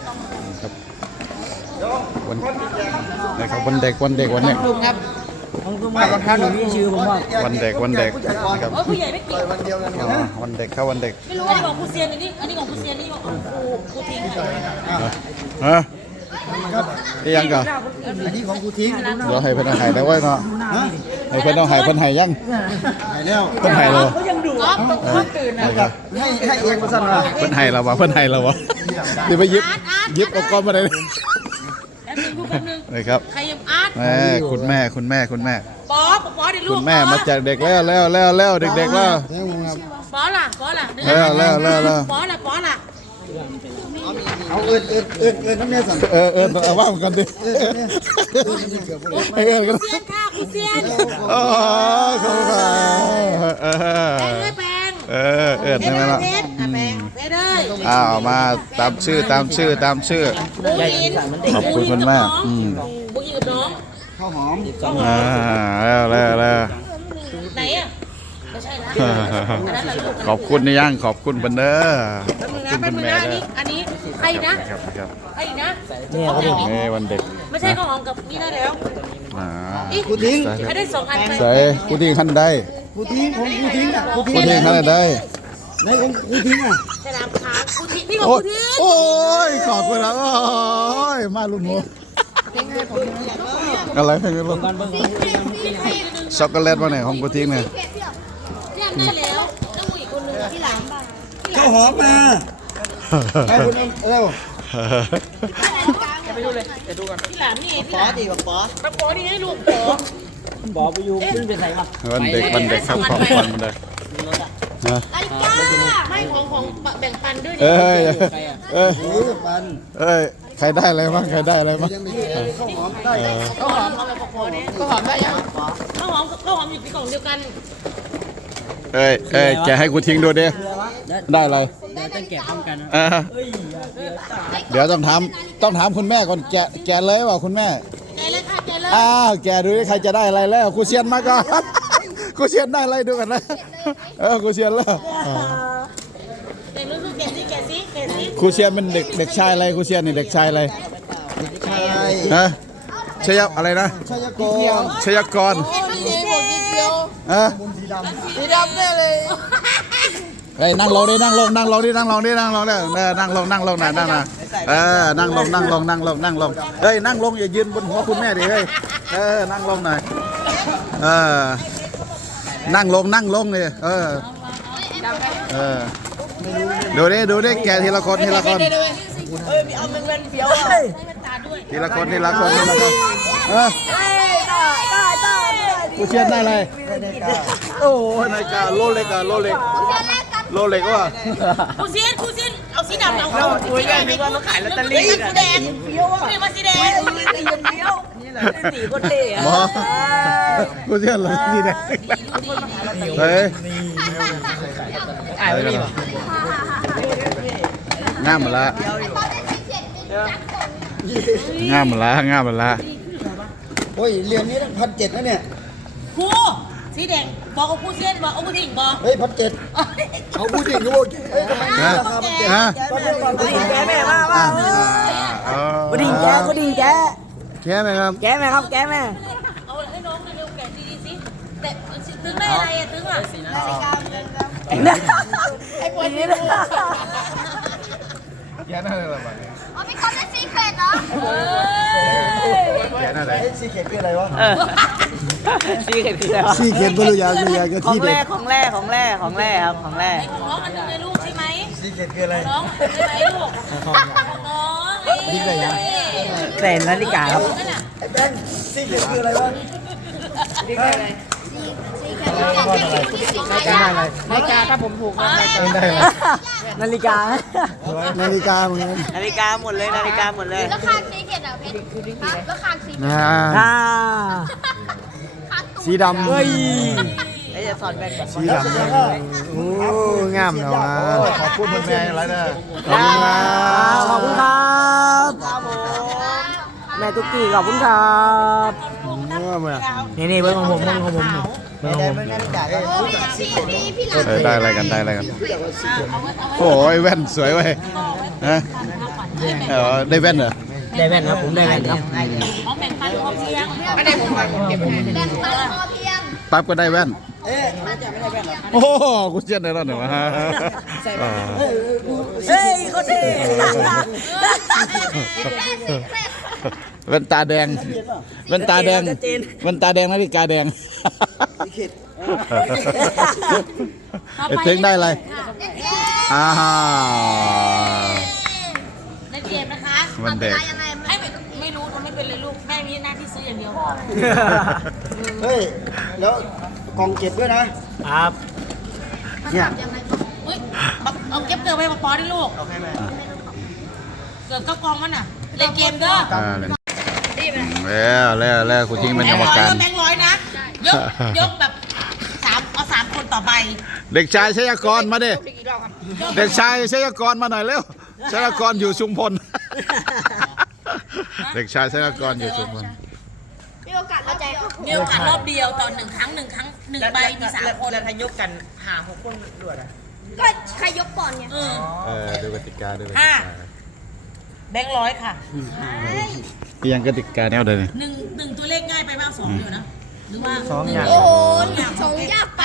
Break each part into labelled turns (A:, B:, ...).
A: ครับวันนะครับวันเด็กวันเนี้ย
B: ลุงครับของลุงมาบางครั้งหนูมีชื่อผมว่า
A: วันเด็กนะครับ
C: ผู้ใหญ่ไม่เกี่ยว
D: วันเดียวกัน
A: อ๋อวันเด็กครับวันเด็ก
C: ไม่รู้อันนี้ของครูเซียนอันนี้ของครูเซียนนี่ของครูทิ้งค่ะ
A: ฮะนี่ยังก่อน
D: อันนี้ของกูทิ้ง
A: เดี๋ยวให้เพิ่นเอาไห้ได้ไว้เนาะให้เพิ่นเอาไห้เพิ่นไห้ยัง
D: หายแล้ว
A: เพิ่นไห้เรา
C: เขายังดูต้องตื่นนะ
A: ครับ
D: ให้เองมาสั่นว่า
A: เพิ่นไห้เราวะเพิ่นไห้เราวะเดี๋ยวไปยิบเอาก้อนมาเลย
C: แล้วมีผู้คนนึง
A: นะครับ
C: ใครยังอาร์ต
A: แม่คุณแม่
C: ป๊อเดี๋ยวลู
A: คุ
C: ก
A: ณแม่มาจากเด็กแล้วเด็กๆแล้ว
D: แล้วครับ
C: ป๊อล่ะ
A: ป๊อล่ะ
D: เอาเอินน้ำเนี่ยสั่น
A: เอาว่ากันดิกัน
C: เซียนค่ะครูเซียน
A: โอ้เขาค่ะ
C: แปลง
A: ใช่ไหมล่ะ
C: แปลงเลย
A: มาตามชื่อ
C: บุญหิน
A: ขอบคุณคุณแม่
C: บุญหินกับน้อง
D: ข้าวหอม
A: แล้ว
C: ไหนอ่ะไม่ใช่ละอันนั้นแหละลูก
A: ขอบคุณนะย่างขอบคุณบันเดอร์
C: แป๊บนึงนะอันนี้ใครนะ
A: ครับ
C: ใครนะ
A: นี่วันเด็ก
C: ไม่ใช่ข้าวหอมกับนี่ได้แล้ว
D: กูทิ้ง
C: ให้ได้2 อันไป
A: ใส่กูทิ้งขั้นได้
D: กูทิ้งของกูทิ้งอ่ะกู
A: กู
D: ทิ้ง
A: ทิ้งขั้นได้
D: ไหนของกูทิ้งอ่ะ
C: ฉลามขาวกูทิ้งนี่ของ
A: โอ้
C: กูทิ้ง
A: โอ้ยขอบคุณแล้วโอ้ยมาลุงหมูอะไรให้ไม่รู้ช็อกโกแลตมาไหนของกูทิ้งเนี่ย
C: เนี่ยได้แล้วต้องมีอีกคนนึงที่หลังบ้าง
D: ข้าวหอมมาไปคุณเร็ว
C: ที่หลังนี่ที่หลังป๊อดีให้ลูกป๊อ
B: บอกไปอยู่ขึ้นไปใส่มา
A: วันเด็กครับของขวัญมันเลย
C: ไม่ของแบ่งปันด้วย
A: เอ้ย
D: ปัน
A: ใครได้อะไรบ้างใครได้อะไรบ้าง
D: ยังไม่ได้ข้าวหอมได้
C: ข้าวหอมเอาไปปอกๆเนี่ยข้าวหอมได้ยังข้าวหอมอยู่ในกล่องเดียวกัน
A: แกให้กูทิ้งดูดิได้อะไร
B: เดี๋ยวต้องแกะพร้อมกันนะ
A: เดี๋ยวต้องถามคุณแม่ก่อนแกเลยว่าคุณแม่
C: ใจเลยค่ะใจเลย
A: แกดูดิใครจะได้อะไรแล้วกูเชียนมาก่อนกูเชียนได้อะไรดูกันนะกูเชียนแล้ว
C: แต่รู้สึกแกะสิ
A: กูเชียนเป็นเด็กชายอะไรกูเชียนนี่เด็กชายอะไร
D: ใช่
A: ฮะชยอะไรนะ
D: ชายกร
A: ชยกร
C: สีดำแน่เลย
A: นั่งลงดินั่งลงเนี่ยนั่งลงนั่งลงนะนั่งลงนั่งลงนั่งลงนั่งลงนั่งลงอย่ายืนบนหัวคุณแม่ดินั่งลงหน่อยนั่งลงเลยดูดิแกทีละคนทีละคนกูเชียนได้เลยโอ้ยนายกาโลเล็กว่ะ
C: กูเซียนเอาสีดำเอากูแดงนี่มาขายลอตเตอรี่กูแดงนี่มาสีแดงสีโคตรเท่อะ
A: กูเชียนเลยนี่แดงเฮ้ยง่ามมาละ
D: โอ้ยเรียนนี้ตั้ง1,700นะเนี่ย
C: ครูสีแดงบอกเอากูเซียนบอกเอากูทิ้งบอก
D: เฮ้ย1,700เอากูทิ้งกูบอกเฮ้ยทำไมราคา1,700
A: ฮะ
B: แกแม่มากูดีแก
A: แค่ไหมครับ
B: แกแม่ครับแกแม่
C: เอาให้น้องเร็วแกะดีๆสิแต่ตึงได้อะไรอะตึงอะนาฬิกาไอ้ปวดนี่เลย
A: แค่นั้นเลยหรอ
E: อ๋อมีคนเป็นซีเครตเหรอ
A: แค่นั้นเลย
D: ซีเกตคืออะไรวะ
B: ซีเข็ดคืออะไรวะ
D: ซีเกตไม่รู้อยากก็
B: ของ
D: ที่เด็
B: แร่
D: ด
B: ของแร่ของแร่ของแร่ครับของแร่
C: ของน้องอันนึงเลยลูกใช่ไหม
D: ซีเกตคืออะไร
C: น้องใช่ไหมลูกน้องดิ้งเลยยัง
B: แต่นาฬิกาครับ
C: นั่นน่ะ
D: ไอ้แบงค์ซีเกตคืออะไรวะ
B: นาฬิกาถ้าผมถูกนาฬิกา
D: นาฬิกาเหมือนกัน
B: นาฬิกาหมดเลยนาฬิกาหมดเลย
E: แล้วคางซีเครตเหรอเพชรแล้วคางซีเครต
B: อ่า
E: คางตุ้
D: สีดำ
B: เฮ้ยไอ้จะสอนแบงค์
D: สีดำโอ้งามเนาะ
A: ขอบคุณคุณแม่อะไรนะ
B: ขอบคุณครับแม่ตุ๊กกี้ขอบคุณครับนี่เบิ้งของผมเบิ้งของผม
A: ได้อะไรกันโอ้ยแว่นสวยเว้ยฮะได้แว่นเหรอ
B: ได้แว่นครับผมได้แว่นครับ
C: ของแบ่งปันพอเพียง
E: แบ่งปันพอเพียง
A: ปั๊บก็ได้แว่นโอ้โหกูเชื่อในรถหน่อยวะ
B: เฮ้ยเขาเท่
A: แว่นตาแดงแว่นตาแดงแว่นตาแดงนาฬิกาแดงไอ้เทงได้อะไรอ้าว
C: ในเกมนะคะ
A: วันเด็ก
E: ยังไง
C: ให้ไม่รู้ทำไม่เป็นเลยลูกแม่มีหน้าที่ซื้ออย่างเดียว
D: เฮ้ยแล้วกองเก็บด้วยนะครับ เนี่ย
C: เฮ้ยเอาเก็บเกิดไปมาปอได้ลูกเกิดก็กองมันน่ะเล่นเกมเด้อ
A: แล้วกูทิ้งเป็นกรรมการ
C: แบงค์ร้อยนะยกแบบเอา3 คนต่อไป
A: เด็กชายชัยกรมาดิเด็กชายชัยกรมาหน่อยเร็วชัยกรอยู่ชุมพลเด็กชายชัยกรอยู่ชุมพล
E: มีโอกาสเข้าใจ
C: มีโอกาสรอบเดียวต่อ1 ครั้ง1 ใบมี3 คน
B: แล้วถ้ายกกันหา6 คนรวดอ่ะ
E: ก็ใครยกก่อนไง
A: ดูกติกาดูกติ
C: ห้า
A: กา
C: แบงค์ร้อยค่ะ
A: ยังกติกาแนวเดิม
C: หนึ่งตัวเลขง่ายไปมาก2เดียวนะหรือว่า
E: โอ้โหสองยากไป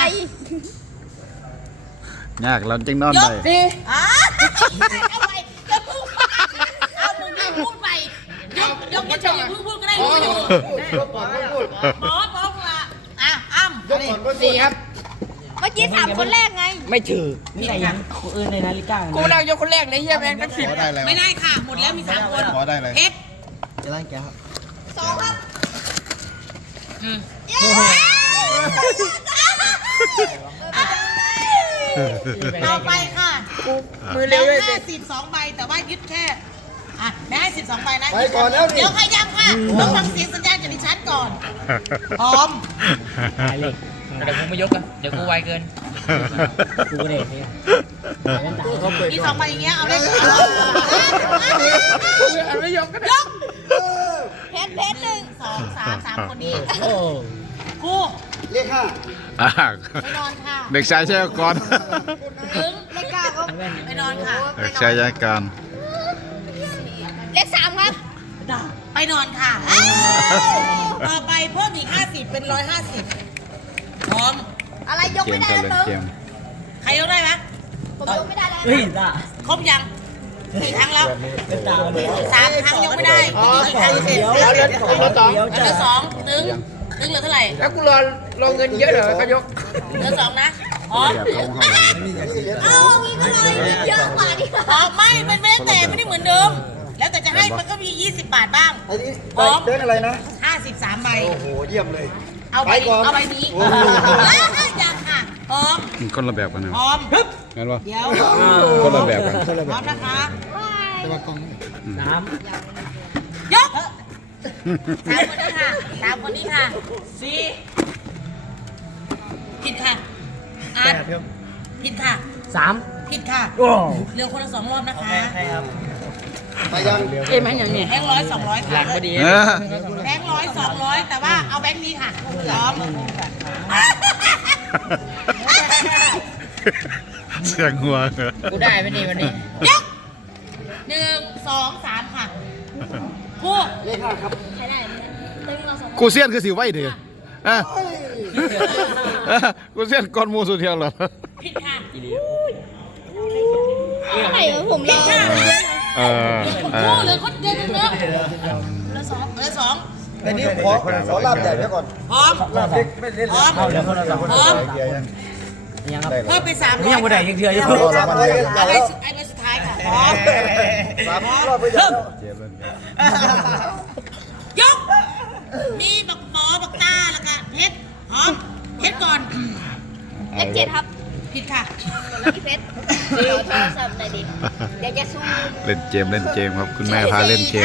A: ยากเราจึงนอนได้
C: อ่าเอาไปจะพูดเอามึงไม่พูดไปยกเฉยๆพูดก็ได้รู้อยู่บอกว่าอ้ำ
D: ยกก่อนว่าสี่ครับ
E: เมื่อกี้ถามคนแรกไง
B: ไม่ถือนี่ไงยังคนอื่นในนาฬิกากูเรายกคนแรกเลยเฮียแบงค์ตั้ง10
A: ขอได้แล้ว
C: ไม่ได้ค่ะ หมดแล้วมี3 คน
A: ขอได้เลย
C: เพชร
D: จะล้างแก้วครับ
E: สองครับ
C: อืม
E: เย้
C: ต่อไปค่ะ
B: มือเร็วเลย
C: แบงค์52 ใบแต่ว่ายึดแค่แบงค์12 ใบนะ
D: ไปก่อนแล้วดิ
C: เดี๋ยวใครยังค่ะต้องฟังเสียงสัญญาณจากดิฉันก่อนพร้อม
B: เดี๋ยวกูไม่ยกกันเดี๋ยวกูไวเกินกูเด็กเนี่ย
C: มี2 ใบอย่างเงี้ยเอาเลขไม่ยกกันยก
E: เพชรหนึ่ง
C: 2 3 คนนี้
B: โอ้
C: ครู
D: เลขห้า
C: ไปนอนค่ะ
A: เด็กชายชัยกร
C: ถึง
E: เลขเก้าครับ
C: ไปนอนค่ะ
A: เด็กชายชัยกร
E: เลข3ครับ
C: ไปนอนค่ะ ต่อไปเพิ่มอีก50เป็น150พร้อม
E: อะไรยก
A: เก
E: ไม่
A: ม
E: ได้
A: กัน
E: แล้ว
A: เลย
E: เติม
A: เกม
C: ใครยกได้ไหม
E: ผมยกไม่ได้แล้ว
B: เฮ้ยจ้า
C: ครบยัง4 ครั้งแล้ว
B: เป็นตาเลย
C: 3 ครั้งยกไม่ได้อีกครั้งเสร็จ
B: เดี๋ยว
C: เหลือ2ตึงเหลือเท่าไหร่
B: แล้วกูรอเงินเยอะเหรอเขายก
C: เหลือ2นะพร้อม
E: เอ้ามีก็เลยมีเยอะกว่าดิ
C: พร้อมไม่มันไม่ได้แต่ไม่ได้เหมือนเดิม แล้วแต่จะให้มันก็มี20 บาทบ้าง
D: ไอ้นี่
C: พร้อม
D: เดินอะไรนะ
C: 53 ใบ
D: โอ้โหเยี่ยมเลย
C: เอาใบ
D: ไปก่อน
C: เอาใบนี้
D: โอ้โห
C: ยังค่ะพร้อม
A: คนละแบบกันนะ
C: พร้อม
A: งั้นวะ
C: เดี๋ยว
A: คนละแบบกัน
C: พร้อมนะคะ
D: แต่ว่ากอง
B: น้
C: ยก3 คนนี้ค่ะ3 คนนี้ค่ะ4ผิดค่ะอาร์ตผิดค่ะ
B: 3
C: ผิดค่ะ
B: โอ้
C: เหลือคนละ2 รอบนะคะ
D: ไปยัง
B: เอ้ยแม่งอย่างนี้
C: แบงค์ร้อย200ค่ะ
B: พอดี
A: เออ
C: แบงค์ร้อย200 แต่ว่าเอาแบงค์นี้ค่ะพร้อม
A: เสียงหัว
B: กูได้ไหมนี่วันนี้
C: ยก1 2 3ค่ะคู่
D: เลขห้าครับ
E: ใครได้เติมเราสอง
A: กูเสียนคือสิไว้เถอะกูเสียนก่อนหมูสุดเทียวเหรอ
C: ผิดค่ะ
E: อะไรผมรอ
C: คู่เหลือคนเดียวเนื้อเหลือสอง
D: ในนี้ขอลาบใหญ่ไว้ก่อน
C: พร้อม
D: ลาบเล็กไม่เล่น
C: พร้อม
B: เอาเดี๋ยวคนละ2
C: พร้อม
B: ยังครับ
C: เพิ่มไป300
B: ยังไม่ได้ยังเถื่ออยู่
C: เอาไปสุดท้ายค่ะพร้อม
D: สามรอบไปยัง
C: ยก มีบักหมอบักตาแล้วก็เพชรพร้อมเพชรก่อน
E: เลข7ครับ
C: ผิดค่ะ
E: พี่เพชรเอาโทรศัพท์หน่อยดิเดี๋ยวจะซูม
A: เล่นเกมเล่นเกมครับคุณแม่พาเล่นเกม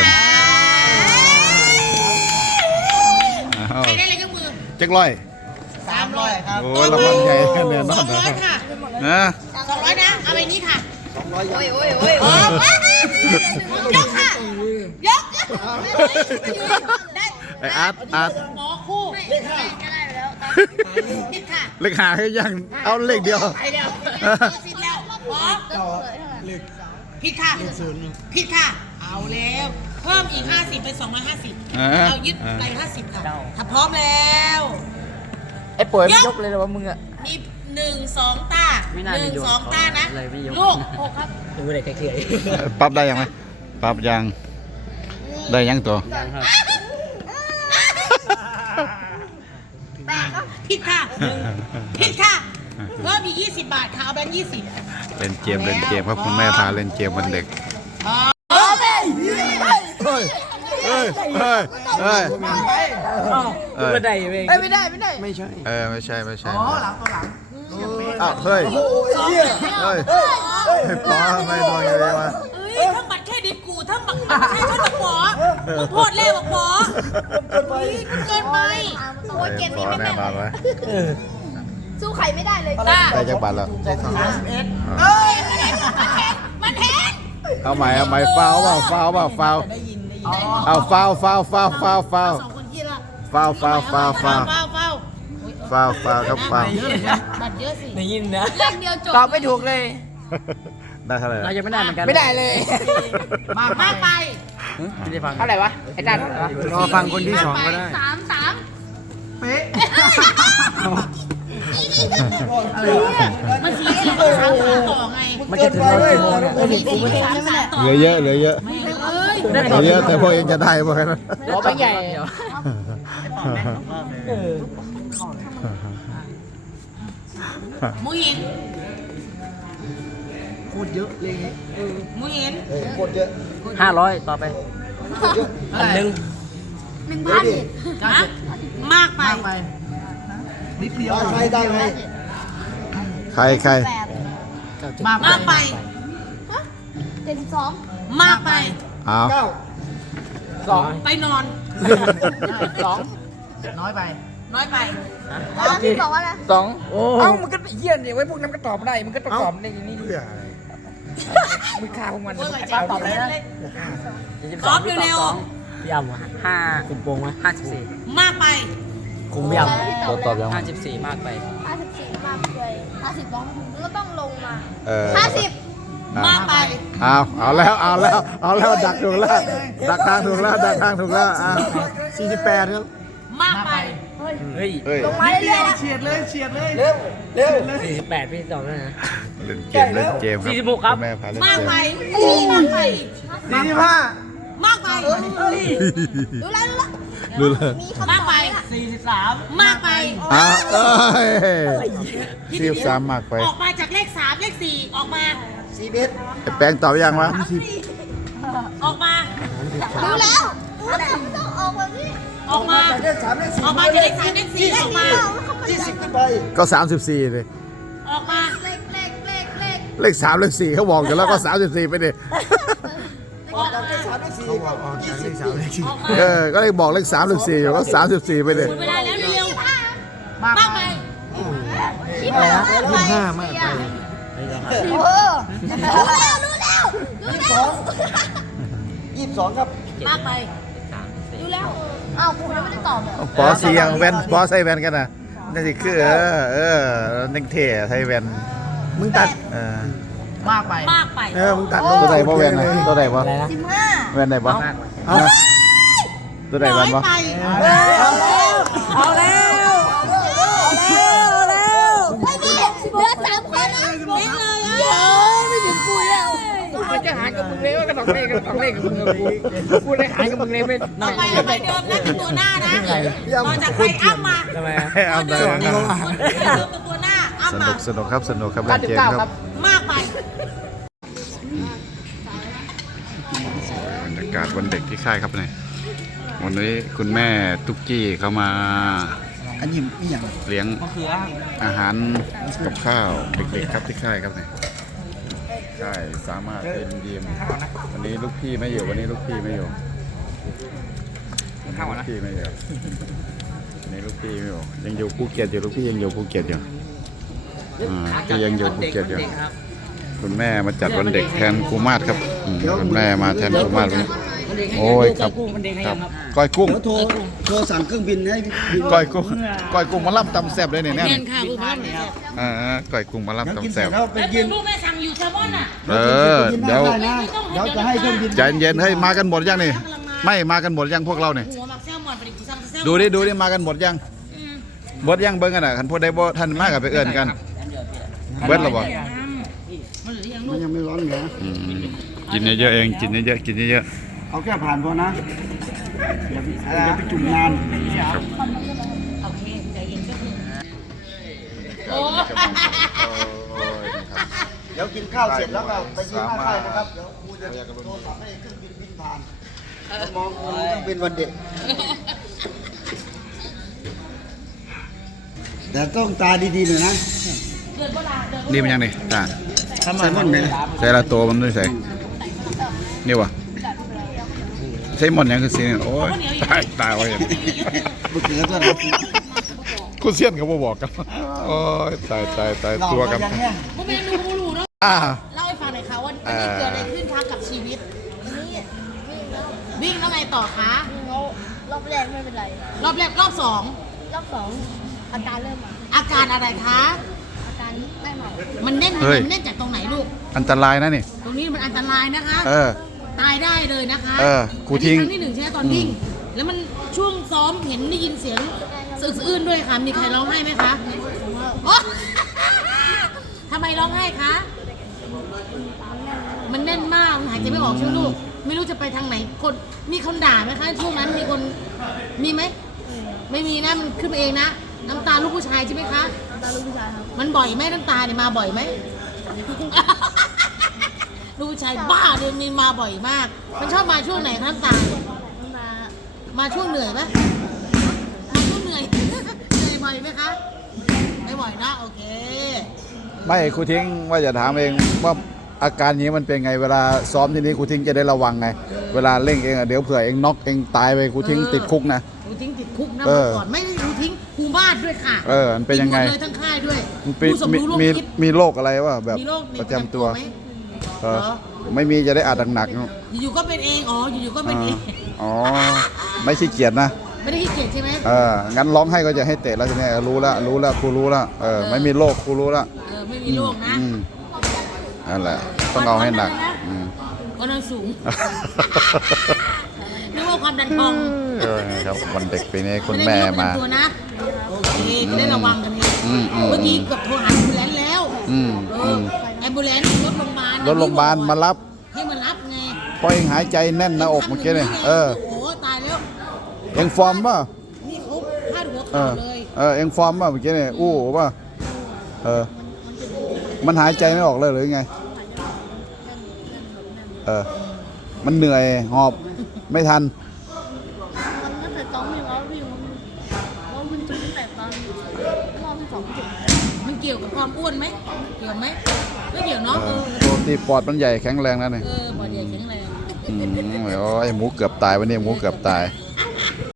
C: ใครได้เลยยกมือ
A: เจ๊กร้อย
C: 300ครับ
A: โอ้ยรางวัลใหญ่แน่นอน
C: 200ค่ะ
A: นะ
C: 200นะเอาไปนี้ค่ะ
E: โอ้ยโอ้ยโอ้ย
C: พร้อมยกค่ะยกได้
A: ไออาร์ต
C: หมอคู่
E: จะได้ไปแล้ว
C: ผิดค่ะ
A: เลขหาให้ยังเอาเลขเดียว
C: ไปแล้วสิแล้วพร้อมผิผิดค่ะผิดค่ะ เอาแล้วเพิ่มอีก50เป็น250เอายึดไป50ค่ะถ้าพร้อมแล้ว
B: ไอ้ป่วยไม่ยกเลยหรอว่ามึงอะ
C: มี1 2ต้า1 2ต้านะลูก6ครับ
B: ดูเลยแค่เถื่อย
A: ปรับได้ยังไหมปรับยังได้ยังตัว
C: ผิดค่ะผิดค่ะเพิ่มอีก20 บาทค่ะเอาแบงค์20
A: เล่นเกมครับคุณแม่พาเล่นเกมวันเด็กเฮ้ยเฮ้ยเฮ้ยเฮ้ย
B: ไม่ได้เว้ยไม่ได้ไม่ใช่
A: ไม่ใช่อ๋อหลังตัวหลังอ้าวเฮ้ยเฮ้ยปอทำไมโดนอย่างนี้วะ
C: ทั้งบัตรเครดิตกูทั้งบัตรใช้ทั้งบัตรหมอมึงโพดเล่บอกหมอมันเกินไป
E: ตัวเกม
A: ป
E: นี้
A: อ
E: ไม่
A: แน่
E: แม่
A: นอนไว้
E: สู้ใครไม่ได้เลย
A: ได้จักบัตรแล้ว
C: เอ้ยมันเห็น
A: เอาใหม่ฟาวเอาฟาวฟาว
C: สองคนที่ละ
A: ฟาวครับฟาว
C: บัตรเยอะสิ
B: ได้ยินนะ
E: เรื่องเดียวจบ
B: ตอบไม่ถูกเลย
A: ได้เท่าไหร่
B: เรายังไม่ได้เหมือนกันไม่ได้เลย
C: มากไป
B: ไม่ได้ฟังเท่าไหร่วะไอ้จัน
D: รอฟังคนที่สองก็ได้
E: 3
C: มันสี3ต่อไง
B: มันจะถึงเรากี่โมงเนี่ย
C: 3ต่อ
A: เหลือเยอะเหลือเยอะแต่พวกเองจะได้พวกนั้น
B: ขอไปใหญ่
C: มูหิน
D: พูดเยอะเลย
C: มูหิน
D: พูดเยอะ
B: 500ต่อไปอันหนึ่ง
E: 1,000
C: ฮะมากไป
D: นิดเดียวได้ไหม
A: ใคร
C: มากไป
E: 72
C: มากไป
A: เอา
B: 2
C: ไปนอน
B: น้อยไป
C: น้อยไป
E: 2ว่าอะไร
B: 2เอ้ามันก็เยี่ยนเนี่ยไว้พวกนั้นก็ตอบได้มันก็ตอบได้นี่
D: เพื่ออะไร
B: มึงฆ่าพวกมัน
C: เมื่อไหร่จะตอบเลย ตอบเร็ว
B: พี่ยำ5คุมโปงไหม54
C: มากไป
B: คุมย
A: ตัวตอบยัง
B: ำ54มากไป
E: 54มากเลย50ต้องมันก็ต้องลงมา 50
C: มากไป
A: เอาแล้วดักถูกแล้วดักทางถูกแล้ว
D: 48ครับ
C: มากไป
B: เฮ้ย
A: เฮ้ย
E: ลงมาเรื่อยๆนะ
D: เฉียดเลย
B: 48พี่ตอบแล้วนะ
A: เล่นเกมครับ
B: 46ครับ
A: แม่พาเล่น
C: มาก
A: เก
C: ไป
A: ม
C: มากไป
D: 45
C: มากไป
E: รู้แล้ว
A: รู้เลย
E: มีคำตอบไหมล่ะ
C: มากไป
A: เอ้ย43มากไป
C: ออกมาจากเลข3เลข4ออกมา
D: 4เมตร
A: ไอ้แป้งตอบยังวะ
C: ออกมา
E: รู้แล้วไม่ต้องออกแบบนี้
C: ออกมา
D: เลข3เลข4
C: ออกมาจากเลข3เลข4ออกมา
D: 40ขึ้นไป
A: ก็34เลย
C: ออกมา
E: เลข
A: เลข3เลข4เขาบอกกันแล้วก็34ไปดิ
C: ออกมา
D: เลข3เลข4ก็20
C: ออกมา
A: ก็เลยบอกเลข3เลข4อยู่ก็34ไปดิ
C: หมดเวลาแล้วเร็วมากไป
E: อะไรนะ25มากไปรู้แล้ว
D: 22ครับ
C: มากไป
E: รู้แล้วอ้าวคุณยังไม่ได้ตอบเลย
A: ปอเสียงแว่นปอใส่แว่นกันนะนั่นสิคือนั่งเท่ใส่แว่น
D: มึงตัด
C: มากไป
D: มึงตัด
A: ตัวใดปอแว่นนะตัวใดปอ
E: 15
A: แว่นใดปอตัวใดแว่นปอ
C: ไป
B: เอาแล้ว
E: ไม่มีเหลือ3คนนะ
C: ไม่เลยอ่ะ
E: ไม่ถึงกูแล้ว
B: มันจะหายกับมึงเลยว่าก็ต้องเลขกับมึงพูดได้หายกับมึงเลยไม่
C: ต่อไปเราไปเดิมนะเป็นตัวหน้านะต่อจากใครอ้ำมา
B: ทำไม
A: เอาเดิน
C: เดิมเป็นตัวหน้าอ้ำมา
A: สนุกครับเล่นเกมครับ
C: มากไป
A: บรรยากาศวันเด็กที่ค่ายครับเนี่ยวันนี้คุณแม่ตุ๊กกี้เขามา
D: อันนี้ไม่อย่าง
A: เลี้ยงอาหารกับข้าวเด็กๆครับที่ค่ายครับเนี่ยค่ายสามารถเป็นดีมวันนี้ลูกพี่ไม่อยู่วันนี้ลูกพี่ไม่อยู่วันนี้ลูกพี่ไม่อยู่วันนี้ลูกพี่ไม่อยู่ยังอยู่ภูเก็ตอยู่ลูกพี่ยังอยู่ภูเก็ตอยู่ที่ยังอยู่ภูเก็ตอยู่คุณแม่มาจัดวันเด็กแทนครูมาศครับคุณแม่มาแทนครูมาศวันนี้โอ้ยครับครับก้อยกุ้ง
D: แล้วโทรสั่งเครื่องบินให้บิน
A: ก้อยกุ้งก้อยกุ้งมาล่ำตำแซ่บเลยเนี่ย
C: แม่
A: เนี่ย
C: นค่ะคุณพ่อเนี่ย
A: ก้อยกุ้งมา
D: เดี๋ยว
A: ล่ำ
D: กิน
A: ตำ
D: เสร็
A: แซ่
D: จ
A: บ
D: แล้วไป
C: แล้ว
D: ยืน
C: ลูกแม่สั่งอยู่แซลมอนอ่ะ
A: เดี๋ยว
D: เดี๋ยวจะให้เครื่องบิน
A: ใจเย็นๆให้มากันหมดยังนี่ไม่มากันหมดยังพวกเราเนี่ย
C: หัวหมักแซลมอนไปดิกูสั่งแซลมอน
A: ดูดิมากันหมดยังหมดยังเบิ้งกันอ่ะคันพวกได้บ่ท่านมากกับไปเอิ้นกันเบิ้ลหรอบ่
C: มันเหลือยังลู
D: มัน
C: ก
D: ยังไม่ร้อนเหรอ
A: กินเยอะๆเองกินเยอะๆกินเยอะ
D: เอาแค่ผ่านพอนะอย่าไปจุ่มนาน
C: โอเคใจเย็นก็คือ
A: ๆ
C: โอ้
D: เดี๋ยวกินข้าวเสร็จแล้วก็ไปยืนหน้าค่ายนะครับเดี๋ยวครูจะโทรศัพท์ให้เครื่องบินบินผ่านมองต้องเป็นวันเด็กแต่ต้องตาดีๆหน่อยนะ
C: เดือดโบราณเดือด
A: นี่มันยังนี่ตา
D: แซลมอนเนี่ย
A: ใส่ละตัวมันด้วยใส่นี่วะใส่หมดยังคือสิเนี่ยโอ้ยตายไว้อย่าง
D: มะเขือตัวไหน
A: กูเสียนเขาบอกกันโอ้ยตายตัวกัน
D: อย่างเงี้ย
C: พวกเมนูรู้เนาะ
A: อ่า
C: เล่าให้ฟังหน่อยค่ะว่าวันนี้เกิดอะไรขึ้นคะกับชีวิตวิ่งแล้วไงต่อคะ
E: รอบแรกไม่เป็นไร
C: รอบแรกรอบสอง
E: รอบสองอาการเริ่มมา
C: อาการอะไรคะ
E: อาการไม่เมา
C: มันแน่น
A: เฮ้ย
C: มันแน่นจากตรงไหนลูก
A: อันตรายนะนี่
C: ตรงนี้มันอันตรายนะคะ
A: เออ
C: ตายได้เลยนะคะ
A: เออครูทิ้ง
C: อันนี้ครั้งที่หนึ่งใช่ไหมตอนวิ่ง แล้วมันช่วงซ้อมเห็นได้ยินเสียงสะอื้นด้วยค่ะ มีใครร้องไห้ไหมคะโอ๊ะ ทำไมร้องไห้คะ มันแน่นมากมันหายใจไม่ออกใช่ไหมลูก ไม่รู้จะไปทางไหน คนมีคนด่าไหมคะช่วงนั้นมีคน มีไหม ไม่มีนะ มันขึ้นมาเองนะ น้ำตาลูกผู้ชายใช่ไหมคะ
E: ตาลูกผู้ชายครับ
C: มันบ่อยไหมน้ำตาเนี่ยมาบ่อยไหม ลูกผู้ชายบ้าเดี๋ยวนี้มาบ่อยมาก มันชอบมาช่วงไหนคะน้ำตา
E: มา
C: มาช่วงเหนื่อยไหมมาช่วงเหนื่อย เหนื่อยบ่อยไหมคะ ไม่บ่อยนะโอเค
A: ไม่ครูทิ้งว่าจะถามเองว่าอาการนี้มันเป็นไงเวลาซ้อมที่นี้ครูทิ้งจะได้ระวังไง เวลาเล่งเองอะเดี๋ยวเผื่อเองน็อกเองตายไปครูทิ้งติดคุกนะ
C: ครูทิ้งติดคุกนะ
A: เอ
C: เมื่
A: อ
C: อก่อนไม่ได้ครูทิ้งครูวาดด้วยค่ะ
A: เออมันเป็นยังไง
C: ติดหมดเลยทั้งค่ายด้วย
A: มันเป็น
C: ผู้สมรู้ร่วม
A: มี
C: คิด
A: มีโรคอะไรวะแบบ
C: มีโรค
A: ประจำตัว
C: ไหม
A: เออ
C: เหรอ
A: ไม่มีจะได้อาจหนักๆ
C: อยู่ๆก็เป็นเองอ๋ออยู่ๆก็เป็นเอง
A: อ๋อไม่ขี้เกียจนะ
C: ไม่ได้ขี้เกียจใช่ไหม
A: งั้นร้องให้ก็จะให้เตะแล้วทีนี้รู้แล้วครูรู้แล้วไม่มีโรคครูรู้แล้ว
C: ไม่มีโรคนะ
A: นั่นแหละต้องเอาให้หนัก
C: ความดันสูงนึกว่าความดันทอง
A: ครับวันเด็กปีนี้คุณ
C: ไได้
A: แม่
C: โรคประ
A: มา
C: จำตัวนะโอเคจะได้ระวังกันที เมื่อกี้เกับโทรหาแอมบูเลนซ์แล้วแอมบูเลนซ์รถโรงพยาบาล
A: รถโรงพยาบาลมารับ
C: ให้มารับไง
A: เพราะเองหายใจแน่นหน้าอกเมื่อกี้เนี่ย
C: โอ้โหตายแล้ว
A: เองฟอร์มป่ะ
C: นี่เขาพาดหัว
A: เอ
C: ข่า
A: อ
C: วเลย
A: เองฟอร์มป่ะเมื่อกี้เนี่ยอู้ป่ะมันหายใจไม่ออกเลยหรือไงมันเหนื่อยหอบไม่ทัน
E: มันตั้งแต่ซ้อมอยู่แล้วพี่มันจุดตั้งแต่ตอนรอบที่สองจุด
C: มันเกี่ยวกับความอ้วนไหมเกี่ยวไหมไม่เกี่ยวเนาะ
A: ปกติปอดมันใหญ่แข็งแรงนะเนี่ย
C: บอดใหญ่แข็งแรง
A: โอ้ยหมูเกือบตายวันนี้หมูเกือบตาย